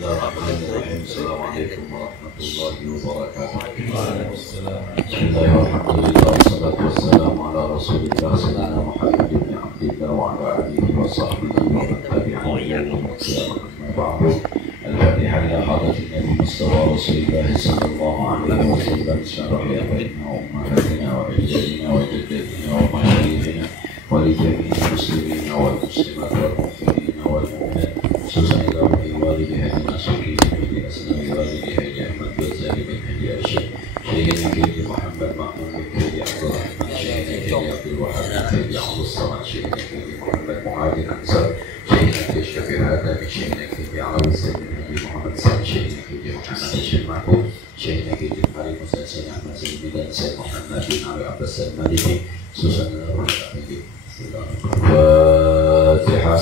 Bismillahirrahmanirrahim. Assalamualaikum warahmatullahi wabarakatuh. Bismillahirrahmanirrahim. Wassalatu wassalamu ala Rasulillah sayyidina Muhammad bin Abdillah wa ala alihi wa sahbihi wa man tabi'ahum bi ihsan ila yaumil qiyamah. Al-Fatihah ila hadratin Nabi Mustafa Rasulillah sallallahu alaihi wasallam. Syarah li abaina wa ummahatina wa rijalina wa jaddatina wa masyayikhina wa li jami'il muslimina wal muslimat wal mu'minina wal mu'minat. Khususan ila walidayhi hadina syuki bi asnawi walidayhi Ahmad bin Zahid bin Hadi Syekh Syekh Muhammad Ma'mun bin Hadi Abdul Rahman Syekh Abdul Wahab bin Hadi Abdul Samad Syekh Muhammad Muhajir Ansar Syekh Syafir Hadam Syekh Alawi Sayyid Nabi Muhammad Sallallahu Syekh Muhammad Syekh Mahbub Syekh Hari Musa Syekh Ahmad Syekh dan Syekh Muhammad bin Ali Abbas Al-Maliki Khususan ila walidayhi Fatihah.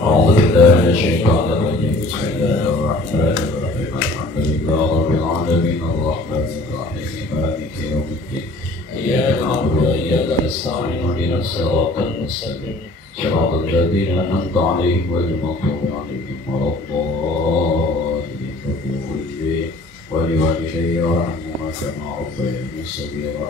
أعوذ بالله من الشيطان الرجيم بسم الله الرحمن الرحيم الحمد لله رب العالمين الرحمن الرحيم مالك يوم الدين إياك نعبد وإياك نستعين اهدنا الصراط المستقيم صراط الذين أنعمت عليهم غير المغضوب عليهم ولا الضالين ولوالدي وارحمهما كما ربياني صغيرا.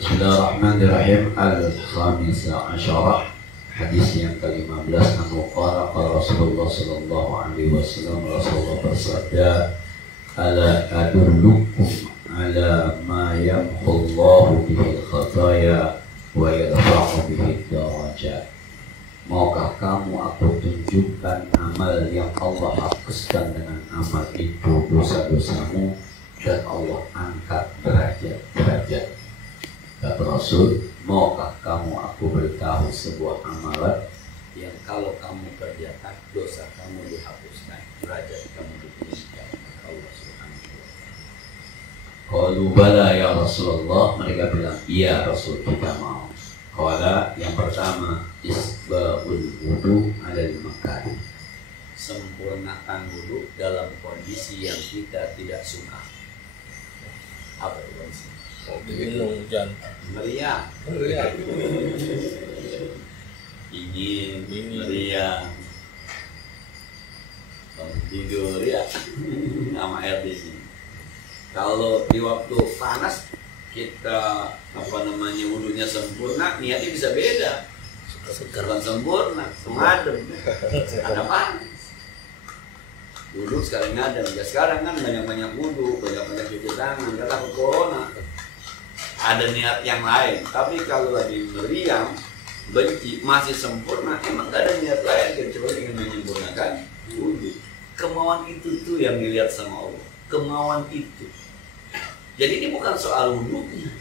Bismillahirrahmanirrahim. Al-Khamisah Asyarah. Hadis yang ke-15, qala Rasulullah sallallahu alaihi wasallam, Rasulullah bersabda, ala adullukum ala ma yamhullahu bihi al-khataya wa yarfa'u bihi darajat. Maukah kamu aku tunjukkan amal yang Allah hapuskan dengan amal itu dosa-dosamu dan Allah angkat derajat-derajat. Kata Rasul, maukah kamu aku beritahu sebuah amalan yang kalau kamu kerjakan dosa kamu dihapuskan, derajat kamu ditinggikan Allah Subhanahu wa taala. Qalu bala ya Rasulullah, mereka bilang iya Rasul, kita mau. Qala, yang pertama, isbahul wudu alal makan, sempurnakan wudu dalam kondisi yang kita tidak suka. Apa itu kondisi? Minum hujan, meriang, ingin meriang, tidur ya, sama air di sini. Kalau di waktu panas kita wudhunya sempurna, niatnya bisa beda. Sekarang sempurna, mengadem, ada panas. Dulu sekarang ngadem, ya sekarang kan banyak-banyak wudhu, banyak-banyak cuci tangan, nggak takut corona. Ada niat yang lain, tapi kalau lagi meriang, benci, masih sempurna, emang gak ada niat lain kecuali ingin menyempurnakan wudhu. Kemauan itu tuh yang dilihat sama Allah, kemauan itu. Jadi ini bukan soal wudhunya,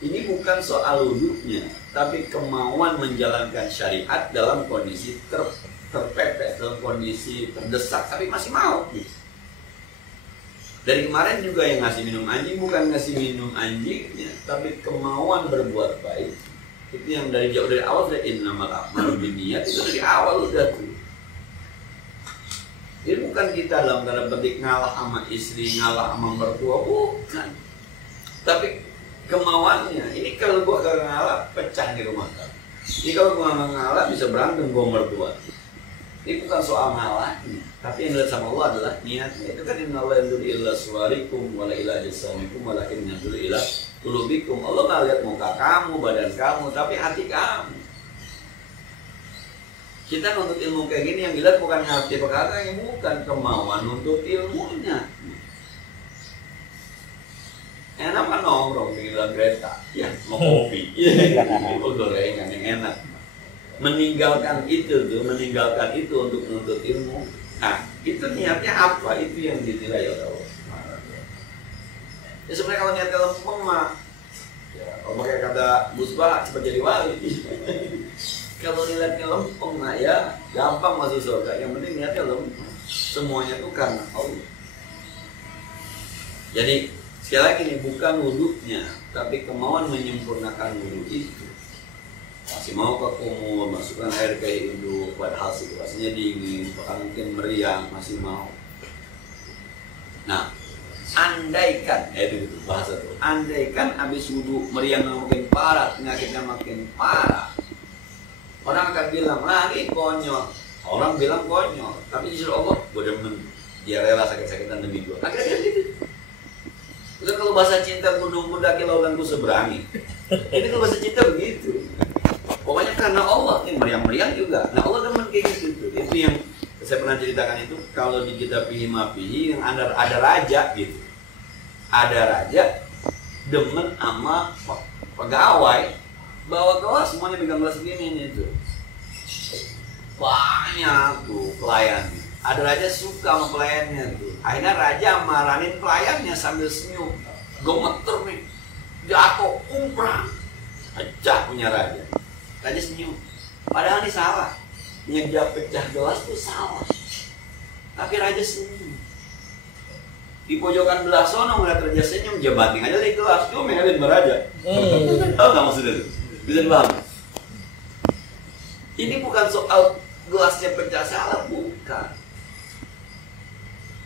ini bukan soal wudhunya, tapi kemauan menjalankan syariat dalam kondisi terpepet, dalam kondisi terdesak, tapi masih mau. Dari kemarin juga yang ngasih minum anjing bukan ngasih minum anjingnya, tapi kemauan berbuat baik. Itu yang dari jauh dari awal sudah innamal a'malu binniyat, itu dari awal udah tuh. Jadi bukan kita dalam tanda petik ngalah sama istri, ngalah sama mertua, bukan. Tapi kemauannya, ini kalau gua gak ngalah pecah di rumah tangga. Ini kalau gua gak ngalah bisa berantem gua mertua. Ini bukan soal ngalahnya, tapi yang dilihat sama Allah adalah niatnya. Itu kan innallaha yanzuru ila suwarikum wa la ila ajsamikum walakin yanzuru ila qulubikum. Allah nggak lihat muka kamu, badan kamu, tapi hati kamu. Kita nuntut ilmu kayak gini yang dilihat bukan ngerti perkara, yang bukan kemauan nuntut ilmunya. Enak kan nongkrong di dalam kereta, ya mau kopi, mau gorengan yang enak. Meninggalkan itu untuk menuntut ilmu. Nah, itu niatnya apa? Itu yang dinilai oleh Allah. Ya sebenarnya kalau niatnya lempeng mah, ya kalau pakai kata musbah cepat jadi wali. Kalau niatnya lempeng mah ya gampang masuk surga. Yang penting niatnya lempeng. Semuanya itu karena Allah. Jadi sekali lagi ini bukan wudhunya, tapi kemauan menyempurnakan wudhu itu. Masih mau ke kumur, masukkan air ke hidung, padahal situasinya dingin, bahkan mungkin meriang, masih mau. Nah, andaikan, itu bahasa tuh, andaikan habis wudhu meriang makin parah, penyakitnya makin parah, orang akan bilang, ini konyol, Orang bilang konyol, tapi di sisi Allah, gue demen. Dia rela sakit-sakitan demi gue. Akhirnya gitu. Itu kalau bahasa cinta gunungku daki lautanku seberangi. Ini kalau bahasa cinta begitu. Pokoknya karena Allah, ini meriang-meriang juga. Nah Allah demen kayak gitu. Itu yang saya pernah ceritakan itu. Kalau di kitab Pihi yang ada raja gitu. Ada raja demen sama pegawai bawa gelas, semuanya pegang gelas begini itu. Banyak tuh pelayan. Ada raja suka sama pelayannya tuh. Akhirnya raja marahin pelayannya sambil senyum. Gemeter nih. Jatuh, kumprang. Pecah punya raja. Raja senyum. Padahal ini salah. Yang dia pecah gelas tuh salah. Tapi raja senyum. Di pojokan belah sono ngeliat raja senyum, dia banting aja dari gelas. Cuma mengalin raja. Tahu nggak maksudnya itu? Bisa dipaham? Ini bukan soal gelasnya pecah salah, bukan.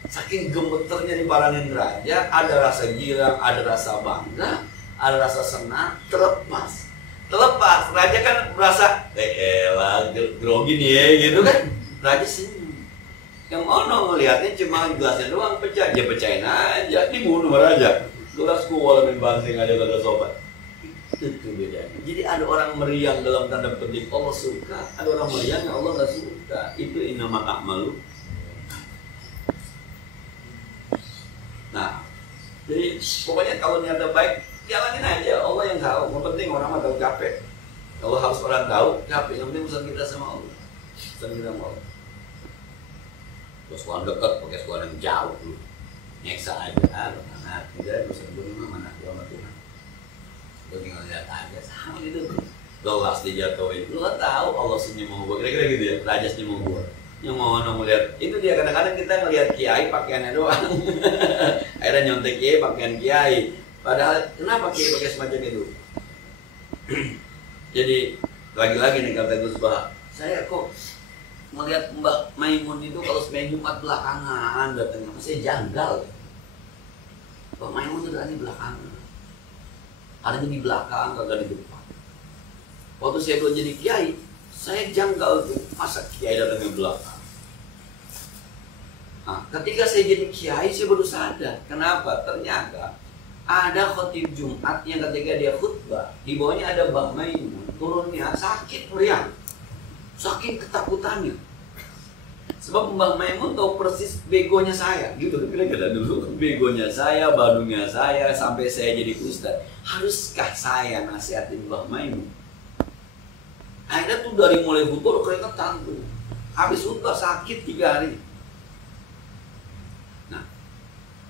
Saking gemeternya diparanin raja, ada rasa girang, ada rasa bangga, ada rasa senang, terlepas. Raja kan merasa, elah, grogi nih ya, gitu kan. Raja senyum. Yang ono ngelihatnya cuma gelasnya doang pecah, dia pecahin aja, dibunuh raja. Gelasku walaupun banting aja kagak sobat. Itu bedanya. Jadi ada orang meriang dalam tanda petik Allah suka, ada orang meriang yang Allah nggak suka. Itu innamal a'malu. Nah, jadi pokoknya kalau niatnya baik, jalanin aja. Allah yang tahu. Yang penting orang mah tahu capek. Kalau harus orang tahu capek, yang penting urusan kita sama Allah. Urusan kita sama Allah. Terus sekolah dekat, pakai sekolah yang jauh dulu. Nyeksa aja, mana tidak urusan gue mana gue sama Tuhan. Gue tinggal lihat aja sama gitu. Gelas dijatuhin, lu kan tahu Allah senyum sama gue. Kira-kira gitu ya, raja senyum sama gue. Yang mau ngeliat itu dia, kadang-kadang kita ngelihat kiai pakaiannya doang. Akhirnya nyontek kiai pakaian kiai. Padahal kenapa kiai pakai semacam itu? Jadi lagi-lagi nih kata Gus Bah, saya kok melihat Mbak Maimun itu kalau seminggu Jumat belakangan datangnya, masih janggal. Mbak Maimun itu datangnya belakangan. Adanya di belakang, kagak di depan. Waktu saya belum jadi kiai, saya janggal tuh, masa kiai datangnya belakang. Nah, ketika saya jadi kiai, saya baru sadar. Kenapa? Ternyata ada khotib Jumat yang ketika dia khutbah, di bawahnya ada Mbak Maimun, turunnya sakit meriang, saking ketakutannya. Sebab Mbak Maimun tahu persis begonya saya, gitu kira-kira dulu. Begonya saya, badunya saya, sampai saya jadi ustadz. Haruskah saya nasihatin Mbak Maimun? Akhirnya tuh dari mulai khutbah keringetan tuh. Habis khutbah sakit 3 hari. Nah,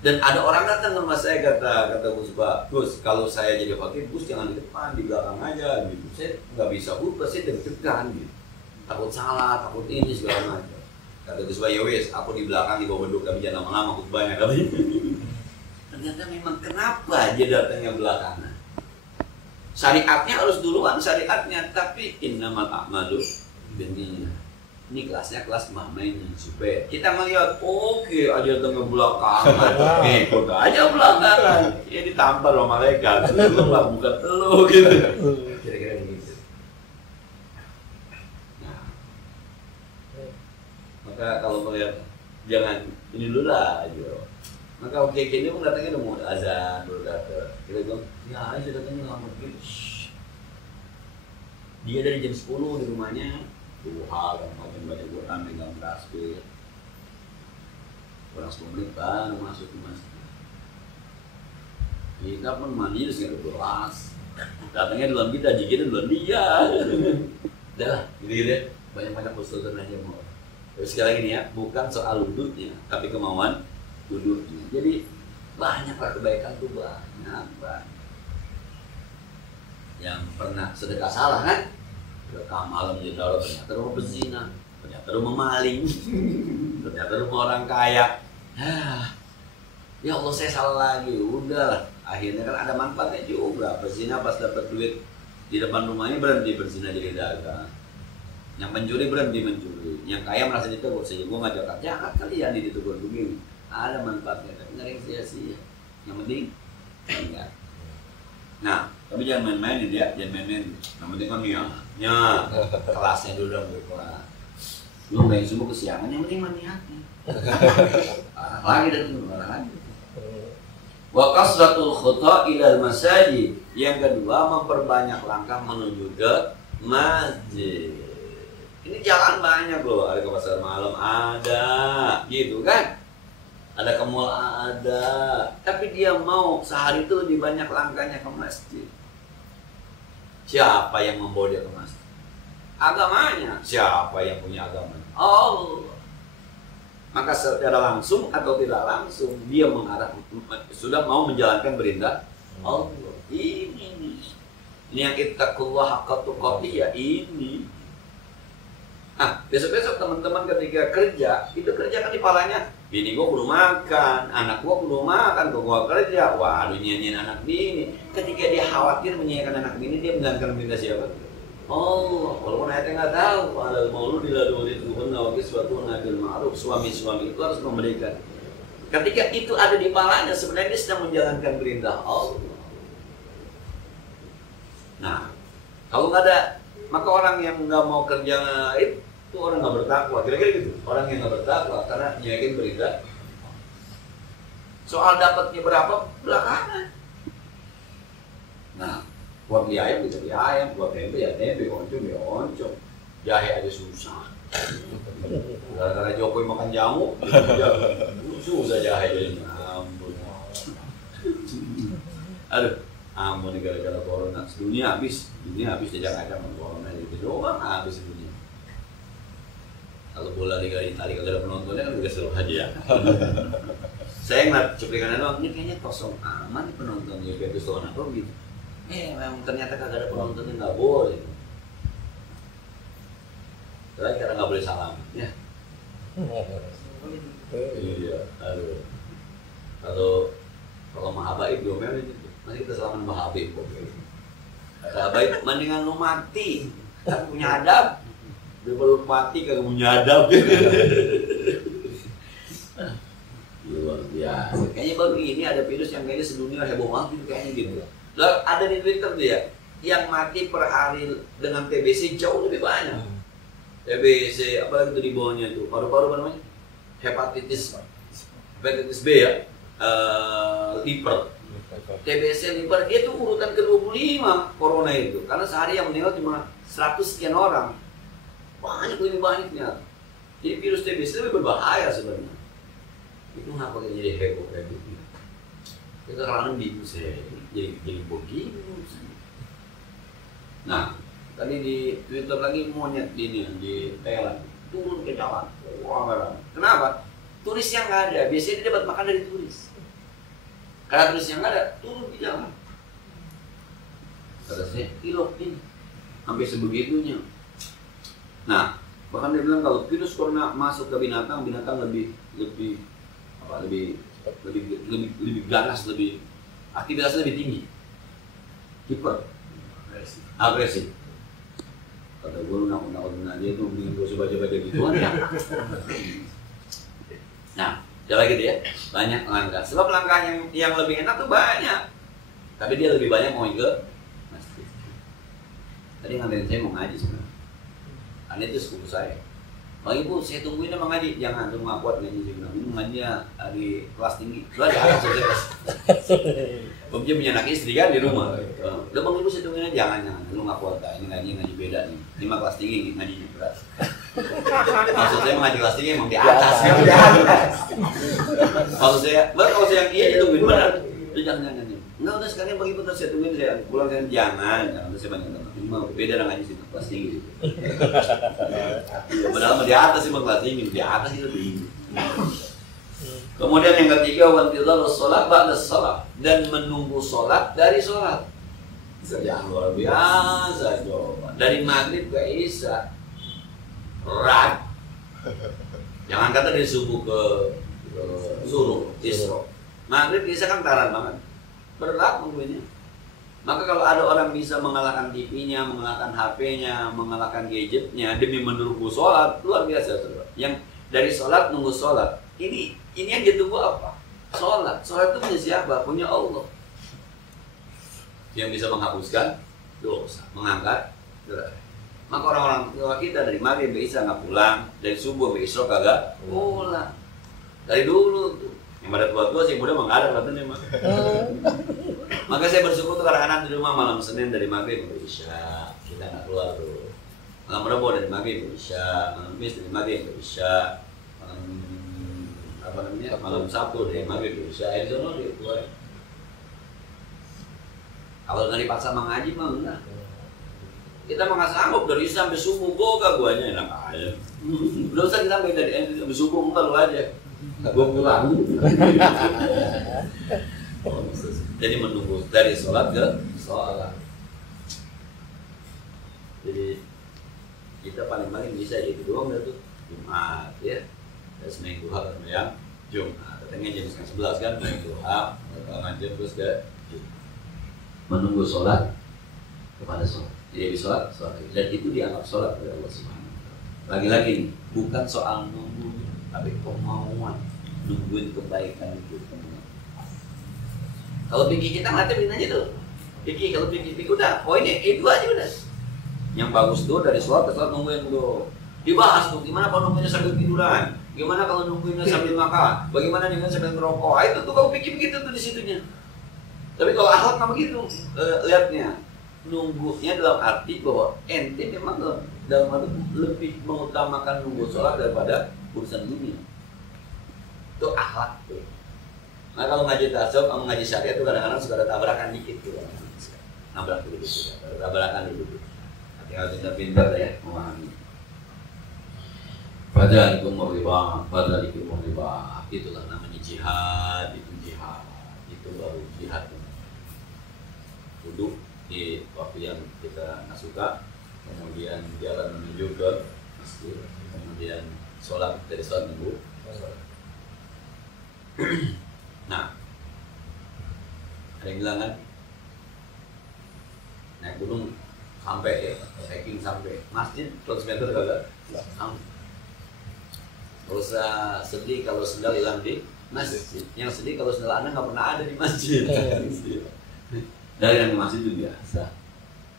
dan ada orang datang ke rumah saya, kata Gus Bah, Gus, kalau saya jadi khotib, Gus jangan di depan, di belakang aja gitu. Saya nggak bisa khutbah, saya deg-degan gitu. Takut salah, takut ini segala macam. Kata Gus Bah, ya wes, aku di belakang di bawah beduk, tapi jangan lama-lama khutbahnya. Ternyata memang kenapa dia datangnya belakangan? Syariatnya harus duluan syariatnya, tapi innamal a'malu binniyat. Ini kelasnya kelas Maimun supaya kita melihat oke aja tengah belakangan, ikut aja belakangan. Ya ditampar sama malaikat, lu lah bukan telu gitu. Kira-kira begitu. Nah, maka kalau melihat jangan ini dulu lah aja. Maka oke ini pun datangnya udah mau azan dulu datang. Kita bilang, ya aja datangnya lama gitu. Dia dari jam 10 di rumahnya, duha dan macam baca Quran megang tasbih. Kurang 10 menit baru masuk ke masjid. Kita pun mandi terus nggak berkelas. Datangnya dalam kita, jikitnya dalam dia. Udah lah, gitu ya. Banyak-banyak ustaz aja mau. Terus sekali lagi nih ya, bukan soal wudhunya, tapi kemauan wudhunya. Jadi banyaklah kebaikan tuh, banyak. Yang pernah sedekah salah kan? Sedekah malam jendela ternyata rumah pezina, ternyata rumah maling, ternyata rumah orang kaya. Ya Allah saya salah lagi, udah. Akhirnya kan ada manfaatnya juga. Pezina pas dapat duit di depan rumahnya berhenti berzina jadi dagang. Yang mencuri berhenti mencuri. Yang kaya merasa ditegur saja, gue nggak jahat kalian ditegur begini. Ada manfaatnya, tapi nggak ada yang sia-sia. Yang penting enggak. Nah, tapi jangan main-main ya dia, jangan main-main. Yang penting kan ya kelasnya dulu dong berkelas. Lu main subuh kesiangan, yang penting mandi hati. Lagi dan lagi. Wa kasratul khuta ilal masajid. Yang kedua, memperbanyak langkah menuju ke masjid. Ini jalan banyak loh, ada ke pasar malam ada, gitu kan? Ada ke mall ada, tapi dia mau sehari itu lebih banyak langkahnya ke masjid. Siapa yang membawa dia ke masjid? Agamanya. Siapa yang punya agamanya? Allah. Maka secara langsung atau tidak langsung dia mengarah sudah mau menjalankan perintah Allah. Ini yang kita keluar haqqa tuqatih ya ini. Nah, besok-besok teman-teman ketika kerja, itu kerja kan di palanya, bini gua belum makan, anak gua belum makan, gua kerja, waduh nyanyiin anak bini. Ketika dia khawatir menyanyikan anak bini, dia menjalankan perintah siapa? Oh, walaupun ayatnya nggak tahu, alal maulud diladuni Tuhan nawaki suatu nabil ma'ruf, suami-suami itu harus memberikan. Ketika itu ada di palanya, sebenarnya dia sedang menjalankan perintah Allah. Nah, kalau nggak ada, maka orang yang nggak mau kerja itu orang nggak bertakwa, kira-kira gitu. Orang yang nggak bertakwa karena nyakin berita. Soal dapatnya berapa belakangan. Nah, buat beli ayam bisa beli ayam, buat tempe ya tempe, oncom ya oncom. Jahe aja susah. Gara-gara Jokowi makan jamu, susah jahe jadi. Ampun. Aduh, ampun gara-gara corona. Dunia habis jejak aja sama corona itu doang habis dunia. Kalau bola Liga Italia kalau ada penontonnya kan udah seru aja ya. Saya ngeliat cuplikannya doang, ini kayaknya kosong aman nih penonton Juventus lawan apa gitu. Memang ternyata kagak ada penontonnya, nggak boleh. Karena karena nggak boleh salam, ya. Iya, aduh. Kalau Mahabaib domelnya itu masih kita salaman Mahabaib kok. Mahabaib mendingan lu mati, tapi punya adab. Daripada mati kagak punya adab. Luar biasa. Kayaknya baru ini ada virus yang kayaknya sedunia heboh banget gitu kayaknya gitu. Lalu ada di Twitter tuh ya, yang mati per hari dengan TBC jauh lebih banyak. TBC apalagi itu di bawahnya itu paru-paru apa namanya? Hepatitis B ya, liver. TBC liver dia tuh urutan ke-25 corona itu, karena sehari yang meninggal cuma 100 sekian orang. Banyak lebih banyaknya. Jadi virus TBC lebih berbahaya sebenarnya. Itu kenapa jadi heboh kayak gitu? Kita kadang bingung sih, jadi begini. Nah, tadi di Twitter lagi monyet di Thailand turun ke jalan. Wah, kenapa? Turis yang nggak ada, biasanya dia dapat makan dari turis. Karena turis yang nggak ada, turun di jalan. Kata saya, kilo ini sampai sebegitunya. Nah, bahkan dia bilang kalau virus corona masuk ke binatang lebih ganas, lebih aktivitasnya lebih tinggi, hiper, agresif. Kata gue lu nakut-nakutin aja itu mending gue baca-baca gituan ya. Nah, jalan gitu ya, banyak langkah. Sebab langkah yang lebih enak tuh banyak, tapi dia lebih banyak mau ke masjid. Tadi nganterin saya mau ngaji sebenarnya. Anda itu sepupu saya. Oh ibu, saya tungguin sama ngaji. Jangan, tunggu nggak kuat ngaji. Saya bilang, ini ngajinya di kelas tinggi. Lu ada anak saya. Dia punya anak istri kan di rumah. Udah bang ibu, saya tungguin aja. Jangan. Lu nggak kuat, ini ngaji beda nih. 5 kelas tinggi, ngajinya berat. Maksud saya mengaji kelas tinggi emang di atas. Maksud saya, kalau saya yang iya, dia tungguin benar. Lu jangan. Enggak, udah sekalian bagi putar saya tungguin, saya pulang kan jangan terus saya banyak teman. Ini mah beda dengan ngaji sih kelas tinggi. Padahal di atas sih kelas tinggi, di atas itu tinggi. Kemudian yang ketiga, wantidharus shalah ba'da shalah, dan menunggu sholat dari sholat. Kerjaan luar biasa coba. Dari maghrib ke isya, berat. Jangan kata dari subuh ke zuhur, isya. Maghrib isya kan taran banget. Berat mungkinnya. Maka kalau ada orang bisa mengalahkan TV-nya, mengalahkan HP-nya, mengalahkan gadgetnya demi menunggu sholat, luar biasa. Yang dari sholat nunggu sholat, ini yang dia tunggu apa? Sholat. Sholat itu punya siapa? Punya Allah. Yang bisa menghapuskan dosa, mengangkat derajat. Maka orang-orang tua kita dari maghrib sampai isya nggak pulang, dari subuh sampai isya kagak pulang. Dari dulu tuh, yang pada tua-tua sih muda nggak ada katanya mah. Maka saya bersyukur tuh kadang-kadang di rumah malam Senin dari maghrib sampai isya kita nggak keluar tuh. Malam Rabu dari maghrib sampai isya, malam Kamis dari maghrib sampai isya, malam Sabtu dari maghrib sampai isya. Itu loh dia keluar. Kalau nggak dipaksa mengaji mah enggak. Kita mah nggak sanggup dari isya sampai subuh, boga guanya enak aja. Belum usah kita sampai dari sampai subuh, enggak lu aja. Gua pulang. Jadi menunggu dari sholat ke sholat. Jadi kita paling bisa itu doang dah tuh Jumat ya. Dan seminggu hari yang Jumat. Datangnya jam 11 kan, seminggu hari ngajar terus ke menunggu sholat kepada sholat. Jadi sholat, dan itu dianggap sholat oleh Allah Subhanahu wa Ta'ala. Lagi-lagi bukan soal nunggu, tapi kemauan nungguin kebaikan itu. Kalau pikir kita ngeliatnya aja tuh. Pikir kalau pikir udah, poinnya itu aja udah. Yang bagus tuh dari sholat ke sholat nungguin dulu. Dibahas tuh gimana kalau nungguinnya sambil tiduran, gimana kalau nungguinnya sambil makan, bagaimana dengan sambil ngerokok. Itu tuh kalau pikir begitu tuh di situnya. Tapi kalau akhlak nggak begitu, lihatnya. Nunggunya dalam arti bahwa ente memang dalam arti lebih mengutamakan nunggu sholat daripada urusan dunia. Itu akhlak tuh. Nah kalau ngaji tasawuf sama ngaji syariat itu kadang-kadang suka ada tabrakan dikit tuh. Nabrak dulu gitu, tabrakan dulu. Tinggal pintar-pintar ya memahami. Fadzalikum riba, fadzalikum riba. Itulah namanya jihad, itu jihad. Itu baru jihad. Duduk di waktu yang kita nggak suka, kemudian jalan menuju ke masjid, kemudian sholat dari sholat minggu. Nah, ada yang bilang kan, naik gunung sampai ya, hiking sampai masjid 100 meter kagak sampai. Gak usah sedih kalau sendal hilang di masjid. Yang sedih kalau sendal Anda nggak pernah ada di masjid. Dari yang di masjid itu biasa.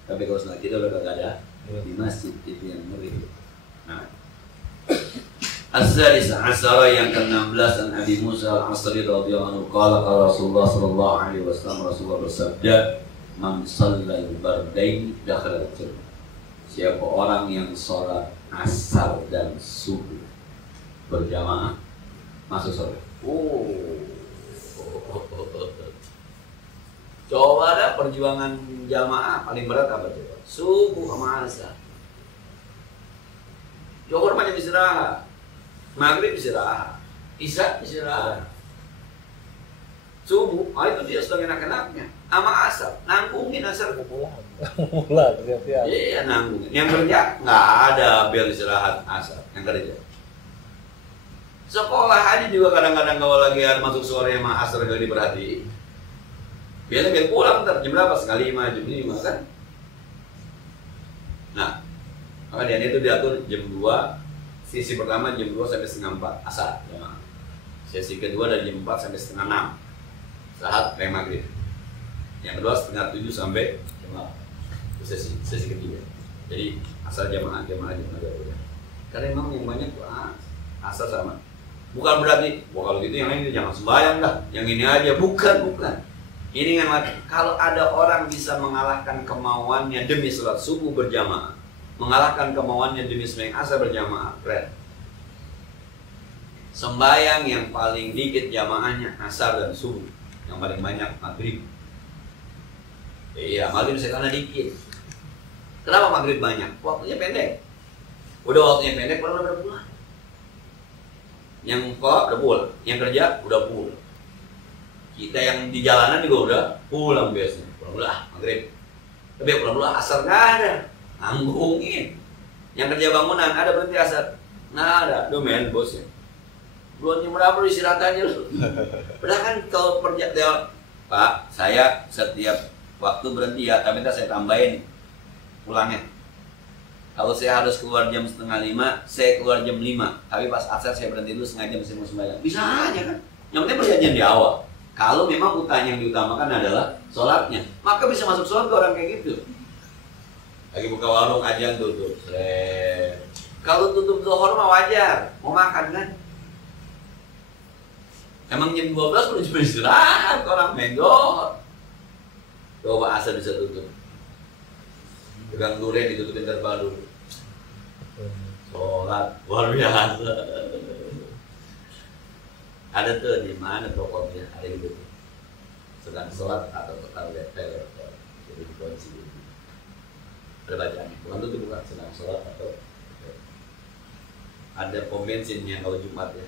Tapi kalau sendal kita udah gak ada di masjid, itu yang ngeri. Nah, As-Sadis Asyara yang ke-16 an Abi Musa Al-Asri radhiyallahu anhu qala qala Rasulullah sallallahu alaihi wasallam, Rasulullah bersabda, "Man shallal bardain dakhala al-jannah." Siapa orang yang sholat asar dan subuh berjamaah masuk surga. Coba ada perjuangan jamaah paling berat apa coba? Subuh sama asar. Johor banyak istirahat, maghrib istirahat, isya istirahat. Subuh, itu dia sedang enak-enaknya. Sama asar, nanggungin asar pulang. Iya nanggungin. Yang kerja nggak ada bel istirahat asar. Yang kerja. Sekolah aja juga kadang-kadang kalau lagi ada masuk sore sama asar gak diperhatiin. Biar pulang ntar jam berapa? Setengah 5, jam 5 kan? Nah, maka dia itu diatur jam 2. Sesi pertama jam 2 sampai setengah 4 asar. Ya. Sesi kedua dari jam 4 sampai setengah 6 saat maghrib. Yang kedua setengah 7 sampai jam 8. Itu sesi ketiga. Jadi asal jamaah. Karena memang yang banyak tuh asal sama. Bukan berarti, kalau gitu yang lain jangan sembahyang dah. Yang ini aja, bukan. Ini kan kalau ada orang bisa mengalahkan kemauannya demi sholat subuh berjamaah, mengalahkan kemauannya demi sembahyang asar berjamaah, keren. Sembahyang yang paling dikit jamaahnya asar dan subuh, yang paling banyak maghrib. Iya, maghrib sekarang dikit. Kenapa maghrib banyak? Waktunya pendek. Udah waktunya pendek, orang udah pulang. Yang kok udah pulang, yang kerja udah pulang. Kita yang di jalanan juga udah pulang biasanya. Pulang maghrib. Tapi pulang asar nggak ada, nanggungin. Yang kerja bangunan ada berarti asar, nggak ada. Domain bosnya. Belum jam berapa istirahat aja lu. Padahal kan kalau kerja, Pak, saya setiap waktu berhenti ya, tapi ntar saya tambahin pulangnya. Kalau saya harus keluar jam 4:30, saya keluar jam 5. Tapi pas asar saya berhenti dulu setengah jam, saya mau sembahyang. Bisa aja kan? Yang penting perjanjian di awal. Kalau memang utama yang diutamakan adalah sholatnya, maka bisa masuk surga orang kayak gitu. Lagi buka warung aja tutup. Kalau tutup zuhur mah wajar, mau makan kan? Emang jam 12 udah cuma istirahat, orang menggo. Coba asal bisa tutup. Pegang durian ditutupin terbaru. Sholat luar biasa. Ada tuh di mana tokonya ada gitu. Sedang sholat atau tetap lepel, jadi dikunci. Ada bacaan. Bukan sedang sholat atau ada pom bensinnya kalau Jumat ya.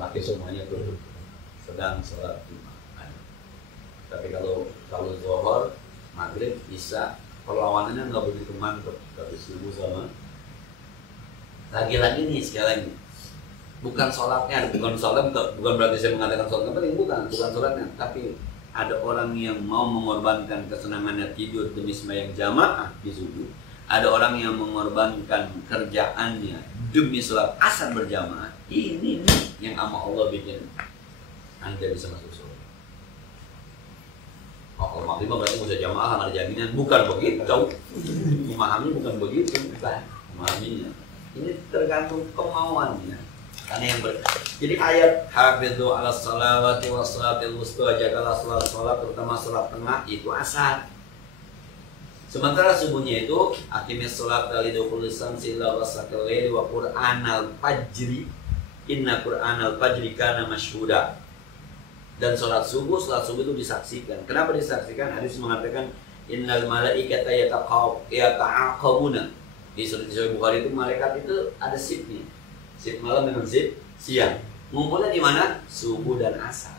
Laki semuanya tuh sedang sholat Jumat. Tapi kalau zuhur, maghrib, isya, perlawanannya nggak begitu mantap. Tapi subuh sama. Lagi-lagi nih sekali lagi, bukan sholatnya, bukan berarti saya mengatakan sholat penting, bukan sholatnya, tapi ada orang yang mau mengorbankan kesenangannya tidur demi sembahyang jamaah di subuh. Ada orang yang mengorbankan kerjaannya demi sholat asar berjamaah. Ini nih yang sama Allah bikin Anda bisa masuk surga. Oh, kalau maghrib berarti bisa jamaah ada jaminan. Bukan begitu. Memahami bukan begitu. Bukan. Memahaminya. Ini tergantung kemauannya. Karena yang jadi ayat hafidzu 'alas shalawati was salatil wusta, jagalah salat terutama salat tengah itu asar. Sementara subuhnya itu aqimis sholata lidukhulis syamsi ila ghasaqil laili wa qur'anal fajri inna qur'anal fajri kana masyhuda. Dan sholat subuh itu disaksikan. Kenapa disaksikan? Hadis mengatakan innal malaikata yata'aqabuna. Di Sahih Bukhari itu malaikat itu ada shiftnya. Shift malam dengan shift siang. Ngumpulnya di mana? Subuh dan asar.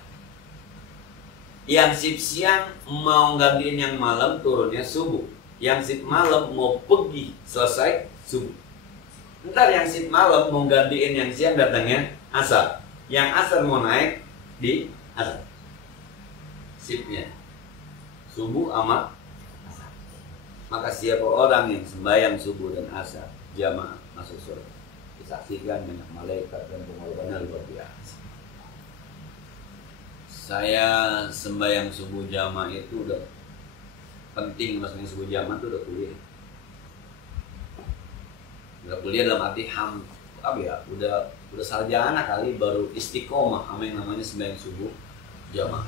Yang shift siang mau gantiin yang malam turunnya subuh. Yang shift malam mau pergi selesai subuh. Ntar yang shift malam mau gantiin yang siang datangnya asar. Yang asar mau naik di asar. Shiftnya subuh sama asar. Maka siapa orang yang sembahyang subuh dan asar jamaah masuk surga. Disaksikan banyak malaikat dan pengorbanan luar biasa. Saya sembahyang subuh jamaah itu udah penting, maksudnya subuh jamaah itu udah kuliah. Udah kuliah dalam arti udah sarjana kali, baru istiqomah sama yang namanya sembahyang subuh jamaah.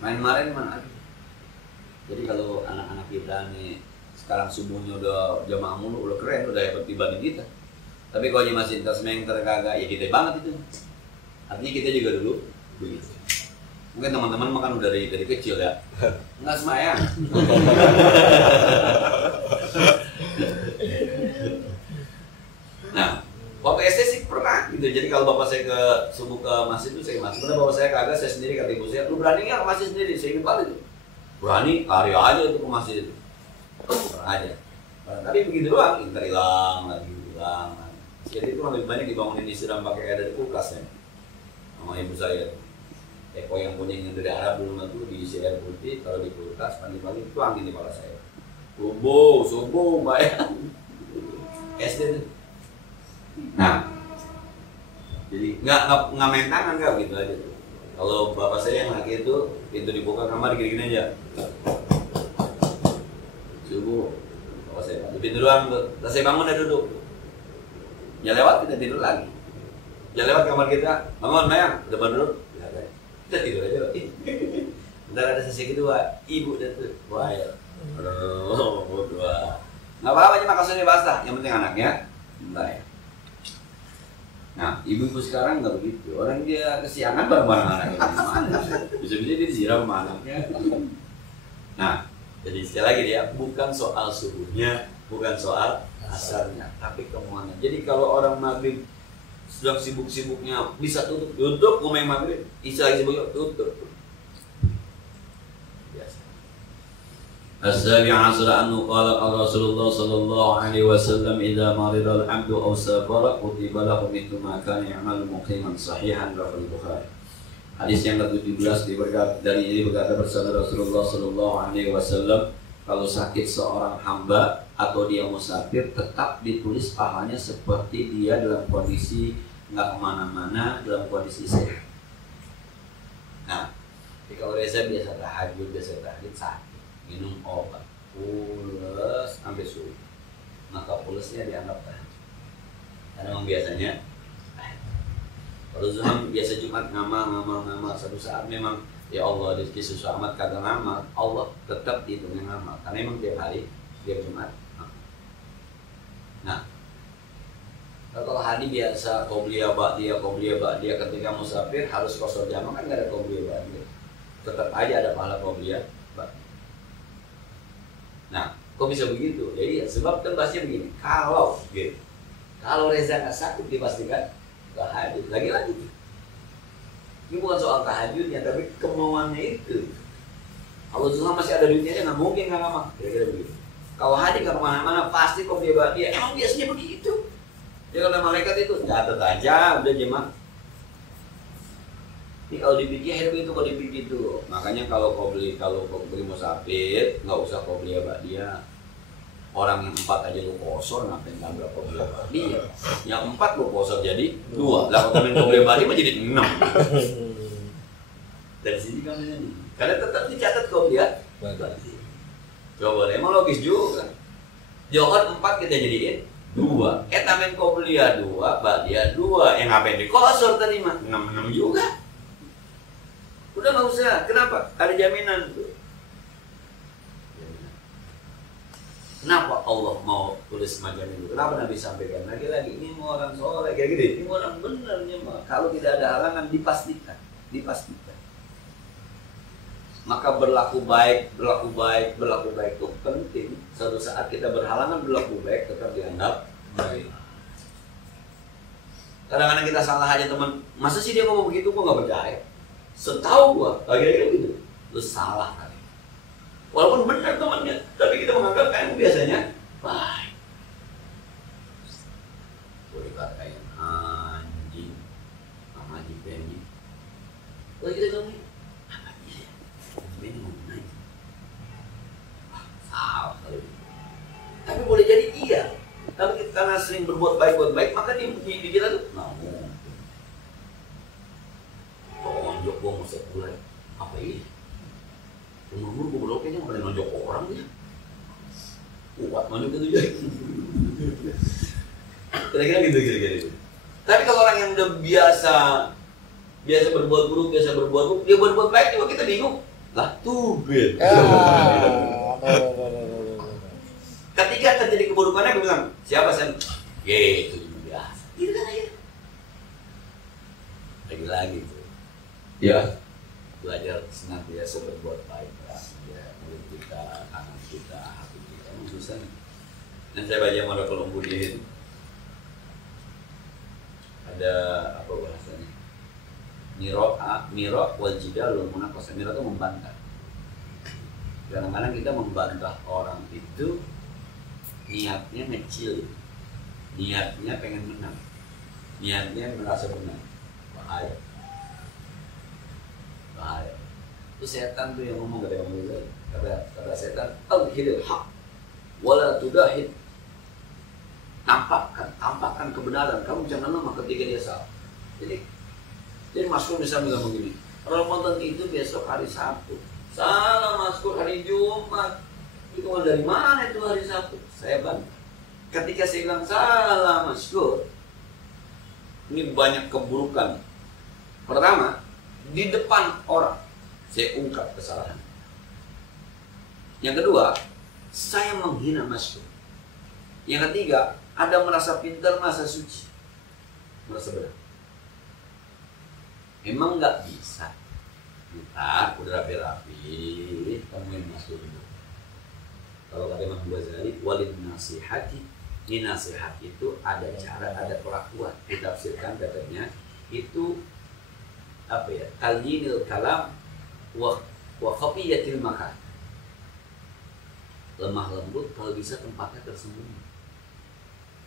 Main-main mana ada. Jadi kalau anak-anak kita nih sekarang subuhnya udah jamaah mulu, udah keren, udah hebat dibanding kita. Tapi kalau dia masih sembahyang terkagak, ya kita banget itu. Artinya kita juga dulu begitu. Mungkin teman-teman makan udah dari kecil ya, nggak sembahyang. Nah, waktu SD sih pernah gitu. Jadi kalau bapak saya ke subuh ke masjid itu saya ke masjid. Sebenarnya bapak saya kagak, saya sendiri kata ibu saya, lu berani nggak ke masjid sendiri? Saya ingat banget itu. Berani, lari aja itu ke masjid itu. Aja. Tapi begitu doang, ntar hilang lagi. Jadi itu lebih banyak dibangunin disiram pakai air dari kulkas ya. Sama ibu saya. Eko yang kuning yang dari Arab dulu itu diisi air putih, kalau di kulkas pagi-pagi tuangin di kepala saya. Subuh, bayang. SD itu. Nah, jadi nggak main tangan nggak gitu aja. Kalau bapak saya yang laki itu pintu dibuka kamar gini-gini aja. Subuh, bapak saya di pintu doang tuh. Terus saya bangun dan duduk. Ya lewat kita tidur lagi. Ya lewat kamar kita, bangun Mayang, depan duduk. Kita tidur aja. Ntar ada sesi kedua, ibu dan tuh, wah ya. Aduh, berdua. Nggak apa-apa cuma kasurnya basah, yang penting anaknya. Bentar ya. Nah, ibu-ibu sekarang nggak begitu. Orang dia kesiangan bareng-bareng anaknya. Bisa-bisa dia disiram sama anaknya. Nah, jadi sekali lagi dia bukan soal subuhnya, bukan soal asarnya, tapi kemauannya. Jadi kalau orang maghrib sedang sibuk-sibuknya bisa tutup ngomong maghrib, isya lagi sibuk tutup. Biasa. As-sabi'a asra anhu qala Rasulullah sallallahu alaihi wasallam idza marida al-'abdu aw safara kutiba lahu mithlu ma kana ya'malu muqiman sahihan riwayat Bukhari. Hadis yang ke-17 dari berkata bersabda Rasulullah sallallahu alaihi wasallam, kalau sakit seorang hamba atau dia musafir tetap ditulis pahalanya seperti dia dalam kondisi nggak kemana-mana, dalam kondisi sehat. Nah, kalau Reza biasa tahajud sakit, minum obat, pulang subuh, maka pulasnya dianggap tahan. Karena memang biasanya kalau Zuham biasa Jumat ngamal satu saat memang ya Allah rezeki susu amat kagak ngamal, Allah tetap dihitungnya ngamal karena memang tiap hari tiap Jumat. Nah, kalau hari biasa qobliyah ba'diyah ketika musafir harus qasar jama kan nggak ada qobliyah ba'diyah, tetap aja ada pahala qobliyah ba'diyah. Nah, kok bisa begitu? Jadi sebab kan bahasnya begini, kalau Reza nggak sakit dipastikan tahajud lagi. Ini bukan soal tahajudnya, tapi kemauannya itu. Kalau Zuham masih ada duitnya dia nggak mungkin nggak ngamal, kira-kira begitu. Kalau Hadi nggak kemana-mana pasti kok dia emang biasanya begitu. Dia kata malaikat itu catat aja udah jemaah. Ini kalau dipikir itu kalau dipikir itu. Makanya kalau kau beli musafir nggak usah kau beli dia. Orang yang 4 aja lu kosor ngapain nambah kau beli dia? Yang 4 lu kosor jadi 2. Lah kalau kau beli mah jadi 6. Dari sini kan ini. Karena tetap dicatat kau lihat. Coba emang logis juga. Johor 4 kita jadiin 2. Tamen kau beli 2, dia 2. Yang ngapain dikosor tadi mah 6 juga. Udah nggak usah. Kenapa? Ada jaminan tuh. Kenapa Allah mau tulis semacam itu? Kenapa Nabi sampaikan lagi-lagi ini mau orang soleh kayak gitu? Ini orang benernya mah. Kalau tidak ada halangan dipastikan. Maka berlaku baik itu penting. Suatu saat kita berhalangan berlaku baik tetap dianggap baik. Kadang-kadang kita salah aja teman. Masa sih dia ngomong begitu? Gua nggak percaya. Setahu gua, kira-kira gitu. Lu salah kali. Walaupun benar temannya, tapi kita menganggap kayak biasanya baik. Boleh katain anjing, sama anjing penny. Kalau kita ngomong apa dia? Penny ngomong anjing. Salah kali. Tapi boleh jadi iya. Tapi kita karena sering berbuat baik, maka di kita tuh ngomong. Tonjok gua mau sekulai. Apa ini? Umur gue belum kayaknya nggak pernah nonjok orang dia. Kuat nonjok itu jadi. Kira-kira gitu. Tapi kalau orang yang udah biasa berbuat buruk, dia berbuat baik juga kita bingung. Lah tuh bil. Ketika terjadi keburukannya, gue bilang siapa sen? Gitu biasa. Gitu kan aja. Lagi tuh. Ya. Belajar senantiasa berbuat baik ya, mulut kita, tangan kita, hati kita, emang susah nih. Dan saya baca Marakul Umbudiyah itu ada apa bahasanya? Miro wajidalul munaqasah. Miro itu membantah. Kadang-kadang kita membantah orang itu niatnya ngecil, niatnya pengen menang, niatnya merasa benar. Bahaya. Itu setan tuh yang ngomong kata setan, al-hidil haq wala tudahid. Tampakkan kebenaran, kamu jangan lemah ketika dia salah. Jadi Maskur bisa bilang begini, Ramadan itu besok hari Sabtu, salah Maskur hari Jumat. Itu dari mana itu hari Sabtu? Saya bantah. Ketika saya bilang salah Maskur, ini banyak keburukan. Pertama, di depan orang saya ungkap kesalahan. Yang kedua, saya menghina Maskur. Yang ketiga, ada merasa pintar, merasa suci, merasa benar. Memang nggak bisa. Kita udah rapi-rapi temuin Maskur dulu. Kalau kata Imam Ghazali, walid nasihati, ini nasihat itu ada cara, ada kelakuan. Ditafsirkan katanya itu apa ya? Talyinil kalam wa khafiyatil makan. Lemah lembut kalau bisa tempatnya tersembunyi.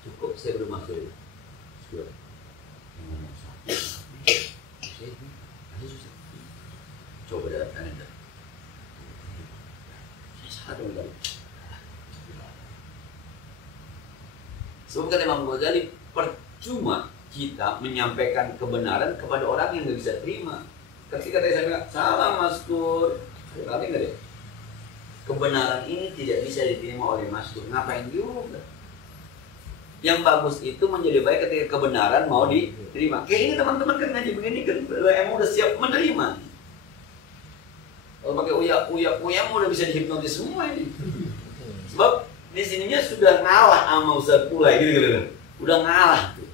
Cukup saya berumah dulu. Sudah. Ngomong satu. Susah. Coba dalam kalender. Saya salah dong tadi. Sebab kata Imam Ghazali, percuma kita menyampaikan kebenaran kepada orang yang nggak bisa terima. Ketika saya bilang salah Maskur, tapi nggak deh. kebenaran ini tidak bisa diterima oleh masyhur, ngapain juga? Yang bagus itu menjadi baik ketika kebenaran mau diterima. Kayak ini teman-teman kan ngaji begini kan emang udah siap menerima. Kalau pakai uyak udah bisa dihipnotis semua ini. Sebab di sininya sudah ngalah sama Ustaz Pulai gitu. Udah ngalah tuh.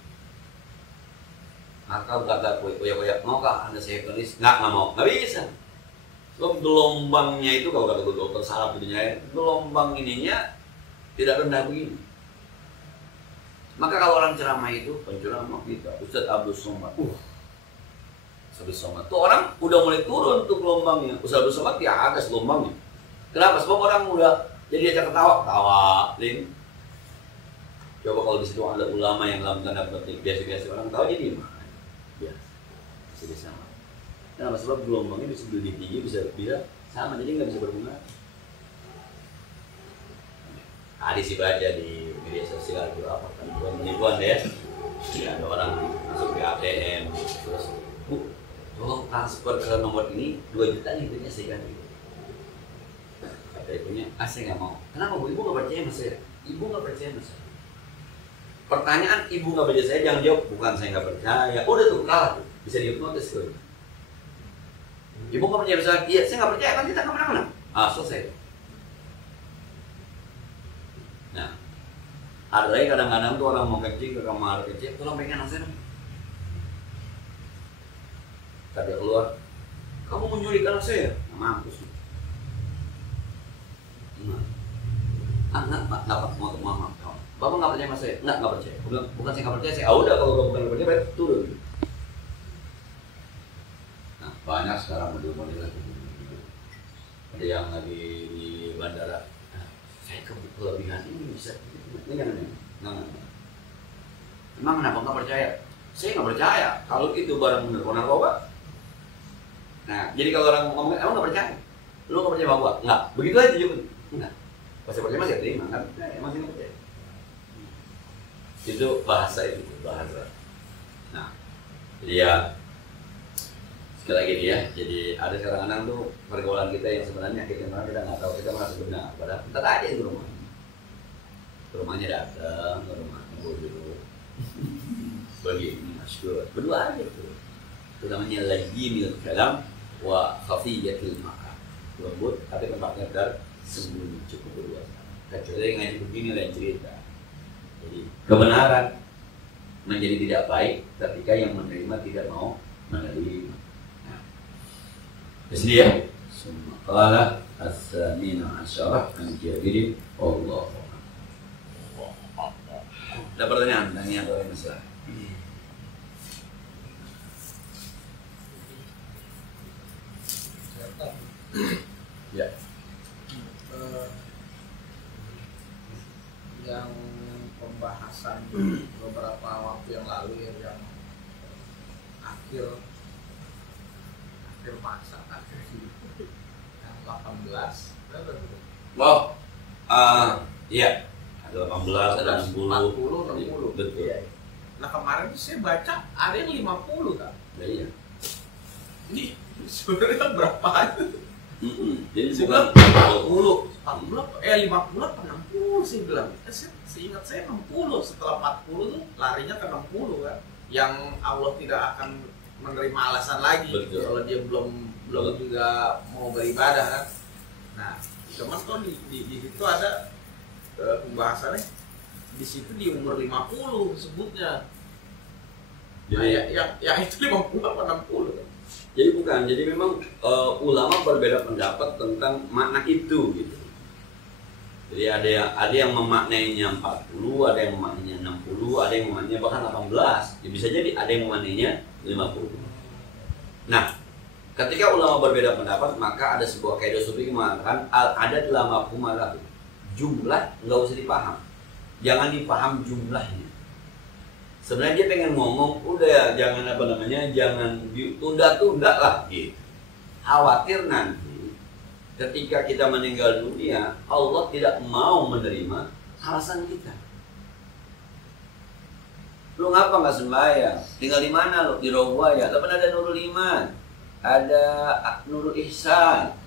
Maka kata uyak maukah Anda saya hipnotis? Nggak mau. Nggak bisa. Sebab gelombangnya itu kalau kata dokter saraf ininya, gelombang ininya tidak rendah begini. Maka kalau orang ceramah itu, penceramah kita, Ustaz Abdul Somad, Abdul Somad, tuh orang udah mulai turun tuh gelombangnya. Ustaz Abdul Somad di atas gelombangnya. Kenapa? Sebab orang udah jadi aja ketawa, Lin. Coba kalau di situ ada ulama yang dalam tanda petik biasa-biasa orang tahu jadi gimana? Biasa sama. Kenapa? Sebab gelombangnya bisa lebih tinggi, bisa sama, jadi nggak bisa berpengaruh. Tadi sih baca di media sosial itu apa kan penipuan ya. Ada orang masuk ke ATM terus Bu, tolong transfer ke nomor ini 2 juta nih punya saya kan gitu. Kata ibunya, saya nggak mau. Kenapa Bu? Ibu nggak percaya sama saya? Ibu nggak percaya sama saya. Pertanyaan ibu nggak percaya saya jangan jawab bukan saya nggak percaya. Udah tuh kalah tuh, bisa dihipnotis tuh. Ibu nggak percaya sama saya? Iya, saya nggak percaya kan kita nggak menang. Selesai. Nah, ada lagi kadang-kadang tuh orang mau kencing ke kamar kecil, tolong pengen nasi dong. Kata keluar, kamu menyulik anak saya? Mampus. Enggak, mau maaf. Bapak nggak percaya sama saya? Nggak percaya. Bukan saya nggak percaya, saya udah kalau bukan nggak percaya, baik turun. Nah, banyak sekarang model-model ada yang lagi di bandara. Saya kelebihan ini bisa ini jangan. Emang kenapa nggak percaya? Saya nggak percaya kalau itu barang benar narkoba. Nah, jadi kalau orang ngomong, emang nggak percaya? Lu nggak percaya sama gua? Nggak, begitu aja juga. Enggak. Pasti percaya masih terima kan? Masih nggak percaya. Itu bahasa. Nah, jadi ya sekali lagi nih ya, jadi ada kadang-kadang tuh pergaulan kita yang sebenarnya kita nggak tahu, kita merasa benar, padahal kita aja itu rumahnya datang ke rumah dulu begini masyhur berdua aja tuh, itu namanya lagi nih dalam wa khafiyatil makan lembut tapi tempatnya dar sembunyi cukup berdua. Kecuali ngaji begini lain cerita. Jadi kebenaran menjadi tidak baik ketika yang menerima tidak mau menerima. Jadi ya, semua qala as-samina asyarah an Jabir Allah. Ada pertanyaan atau masalah? Ya. Yang pembahasan beberapa waktu yang lalu yang akhir masa yang 18 Wow, iya ada 18, ada 60, betul. Iya. Nah kemarin saya baca ada yang 50 kan? Iya. Ini sebenarnya berapa? Jadi sebenarnya 40, 50 apa 60 sih bilang. Seingat saya 60 setelah 40 tuh larinya ke 60 kan? Yang Allah tidak akan menerima alasan lagi. Betul. Kalau dia belum juga mau beribadah kan. Nah, cuman kok di situ ada pembahasannya di situ di umur 50 sebutnya. Nah, yang itu 50 apa 60 kan? Jadi bukan, jadi memang ulama berbeda pendapat tentang makna itu gitu. Jadi ada yang memaknainya 40, ada yang memaknainya 60, ada yang memaknainya bahkan 18. Ya, bisa jadi ada yang memaknainya 50. Nah, ketika ulama berbeda pendapat, maka ada sebuah kaidah sufi mengatakan al-adad la mafhuma lahu. Jumlah nggak usah dipaham. Jangan dipaham jumlahnya. Sebenarnya dia pengen ngomong, udah ya, jangan jangan ditunda-tunda lah gitu. Khawatir nanti ketika kita meninggal dunia, Allah tidak mau menerima alasan kita. Lu ngapa nggak sembahyang? Tinggal di mana lu? Di Rawaya. Tapi ada Nurul Iman, ada Nurul Ihsan.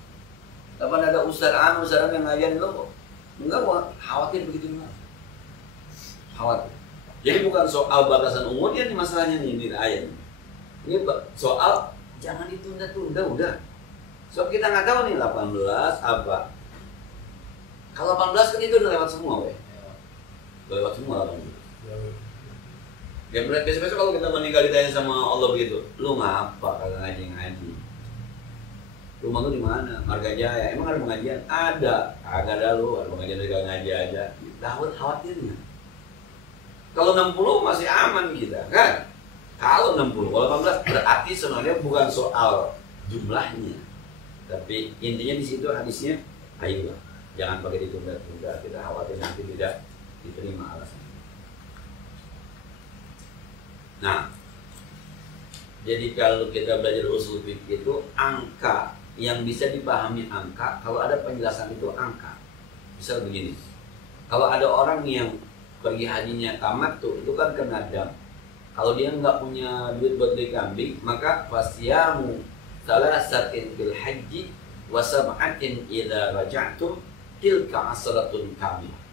Kapan ada ustaz yang ngajarin lo? Enggak, gua khawatir begitu enggak. Khawatir. Jadi bukan soal batasan umurnya nih masalahnya nih di ayat. Ini soal jangan ditunda-tunda udah. So kita nggak tahu nih 18 apa. Kalau 18 kan itu udah lewat semua, weh. Udah lewat semua 18. Ya berarti besok kalau kita meninggal ditanya sama Allah begitu, lu ngapa kagak ngaji? Rumah lu di mana? Marga Jaya. Emang ada pengajian? Ada. Kagak ada lu, ada pengajian dari ngaji aja. Dawet khawatirnya. Kalau 60 masih aman kita, kan? Kalau 60, kalau 18 berarti sebenarnya bukan soal jumlahnya. Tapi intinya di situ hadisnya, ayolah, jangan pakai ditunda-tunda. Kita khawatir nanti tidak diterima alasan. Nah, jadi kalau kita belajar usul fikih itu angka yang bisa dipahami angka, kalau ada penjelasan itu angka. Misal begini, kalau ada orang yang pergi hajinya tamat tuh, itu kan kena dam. Kalau dia nggak punya duit buat beli kambing, maka fasyamu salasatin fil haji wa sab'atin idza raja'tum tilka asratun kamilah.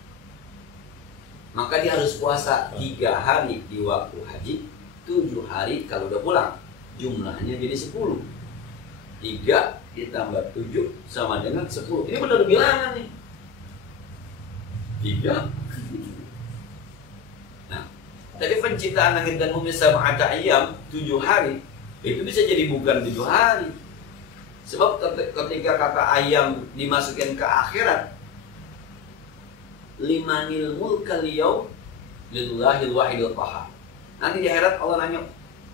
Maka dia harus puasa 3 hari di waktu haji, 7 hari kalau udah pulang. Jumlahnya jadi 10. 3 ditambah 7 sama dengan 10. Ini benar bilangan nih. 3. Nah, tadi penciptaan langit dan bumi sab'ata ayyam, 7 hari, itu bisa jadi bukan 7 hari. Sebab ketika kata ayam dimasukkan ke akhirat, limanil mulkal yaum lillahil wahidil qahhar. Nanti di akhirat Allah nanya,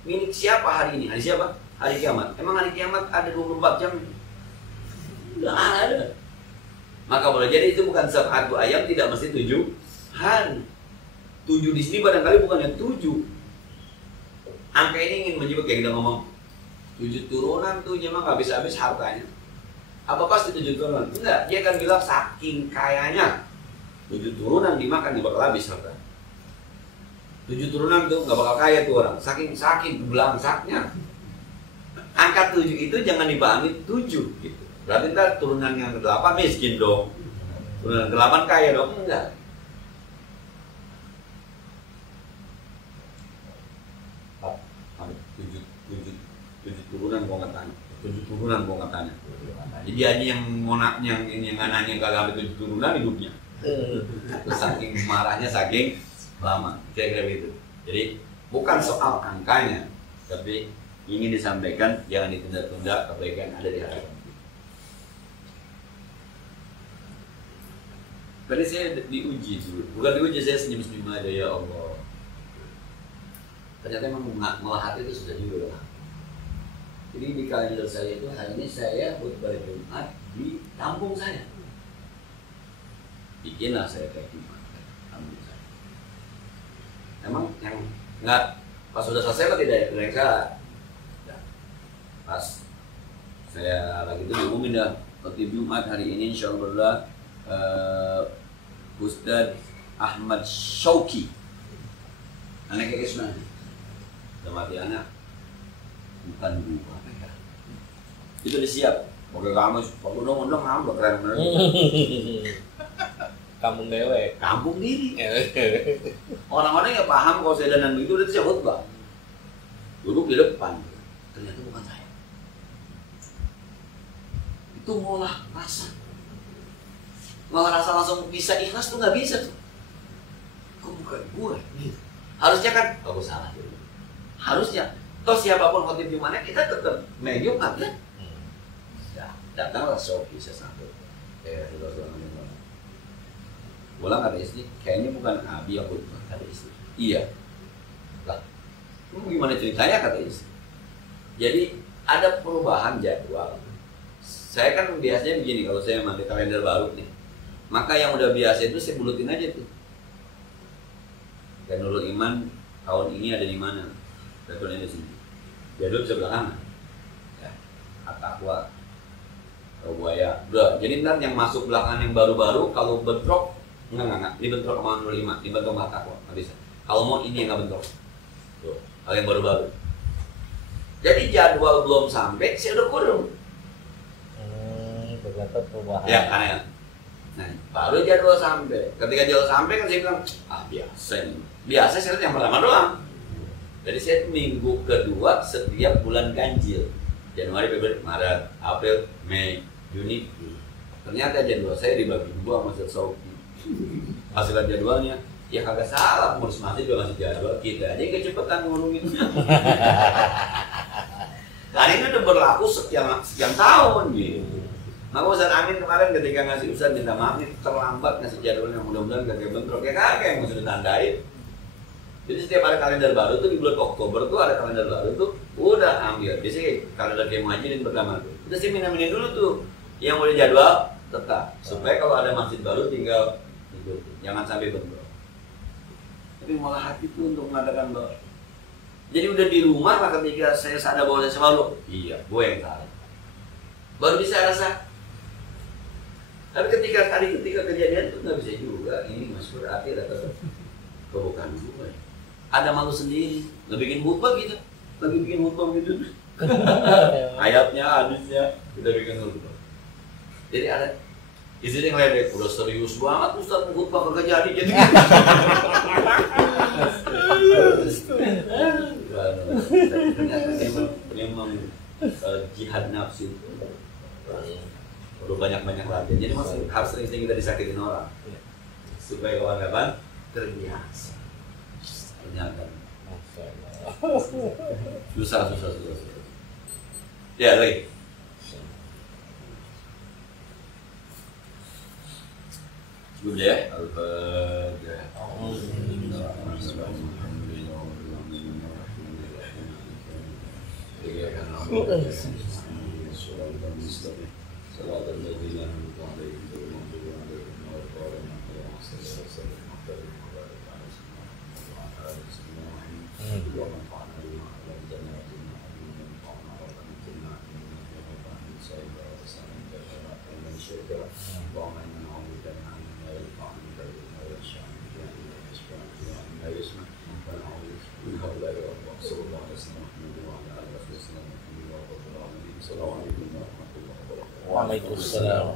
milik siapa hari ini? Hari siapa? Hari kiamat. Emang hari kiamat ada 24 jam? Enggak ada. Maka boleh jadi itu bukan sab'atu ayam, tidak mesti 7 hari. 7 di sini barangkali bukannya 7. Angka ini ingin menyebut kayak kita ngomong 7 turunan tuh memang nggak habis-habis hartanya. Apa pasti 7 turunan? Enggak, dia akan bilang saking kayanya 7 turunan dimakan dia bakal habis harta. 7 turunan tuh nggak bakal kaya tuh orang. Saking belangsaknya. Angka 7 itu jangan dipahami 7 gitu. Berarti ntar turunan yang ke-8 miskin dong. Turunan ke-8 kaya dong. Enggak. Turunan gua nggak tanya. 7 turunan gua nggak tanya. Jadi aja yang nanya kagak ambil 7 turunan hidupnya. Terus saking marahnya saking lama, kira-kira gitu. Jadi bukan soal angkanya, tapi ingin disampaikan jangan ditunda-tunda kebaikan ada di hadapan kita. Tadi saya diuji dulu, bukan diuji, saya senyum-senyum aja, ya Allah. Ternyata memang melahat itu sudah juga. Jadi di kalender saya itu hari ini saya khutbah Jumat di kampung saya. Bikinlah saya kayak Jumat kampung saya. Emang yang nggak pas sudah selesai kok tidak ada yang salah. Pas saya lagi itu diumumin dah khutbah Jumat hari ini insyaallah Ustadz Ahmad Syauqi anak Isma sama dia anak bukan gua apa ya itu udah siap pakai kamus pakai undang-undang ngambek keren bener kampung dewe kampung diri orang-orang yang paham kalau saya dandan begitu udah siap khutbah duduk di depan ternyata bukan saya itu ngolah rasa langsung bisa ikhlas tuh nggak bisa tuh kok bukan gue gitu. Harusnya kan aku salah dulu harusnya toh siapapun khotib Jumatnya kita tetap medium kan ya datanglah Sofi sesatu pulang kata istri kayaknya bukan Abi yang khutbah kata istri iya lah gimana ceritanya kata istri jadi ada perubahan jadwal saya kan biasanya begini kalau saya mandi kalender baru nih maka yang udah biasa itu saya bulutin aja tuh dan Nurul Iman tahun ini ada di mana jadwalnya di sini jadwal sebelah kanan ya At-Taqwa Buaya udah jadi ntar yang masuk belakangan yang baru-baru kalau bentrok enggak ini bentrok sama Nurul Iman ini bentrok sama At-Taqwa nggak bisa kalau mau ini yang nggak bentrok tuh kalau yang baru-baru jadi jadwal belum sampai saya udah kurung Ya kan. Nah, baru jadwal sampai. Ketika jadwal sampai kan saya bilang, biasa ini. Biasa saya yang pertama doang. Jadi saya minggu kedua setiap bulan ganjil. Januari, Februari, Maret, April, Mei, Juni. Ternyata jadwal saya dibagi dua sama Ustaz Sofi. Hasil jadwalnya, ya kagak salah, pengurus masjid juga ngasih jadwal, kita aja kecepatan ngomongin. Karena ini udah berlaku sekian tahun gitu. Maka Ustaz Amin kemarin ketika ngasih Ustaz minta maaf nih terlambat ngasih jadwalnya, mudah-mudahan kagak bentrok, ya kagak yang mesti ditandain. Jadi setiap ada kalender baru tuh di bulan Oktober tuh ada kalender baru tuh udah ambil. Biasanya kalender kayak muajirin pertama tuh. Udah sih mina-mina dulu tuh yang udah jadwal tetap supaya kalau ada masjid baru tinggal ikut, jangan sampai bentrok. Tapi malah hati tuh untuk mengatakan bahwa jadi udah di rumah maka ketika saya sadar bahwa saya selalu iya gue yang salah baru bisa rasa. Tapi ketika kejadian itu nggak bisa juga ini mas berarti ada kebukaan gue. Ada malu sendiri, nggak bikin khutbah gitu, lagi bikin khutbah gitu, ayatnya, hadisnya kita bikin khutbah. Jadi ada istri yang ledek, udah serius banget Ustaz khutbah kagak jadi. Memang jihad nafsu itu perlu banyak latihan. Jadi harus sering-sering kita disakitin orang supaya kawan-kawan terbiasa. Ternyata susah. Ya lagi. Cukup ya. Waalaikumsalam.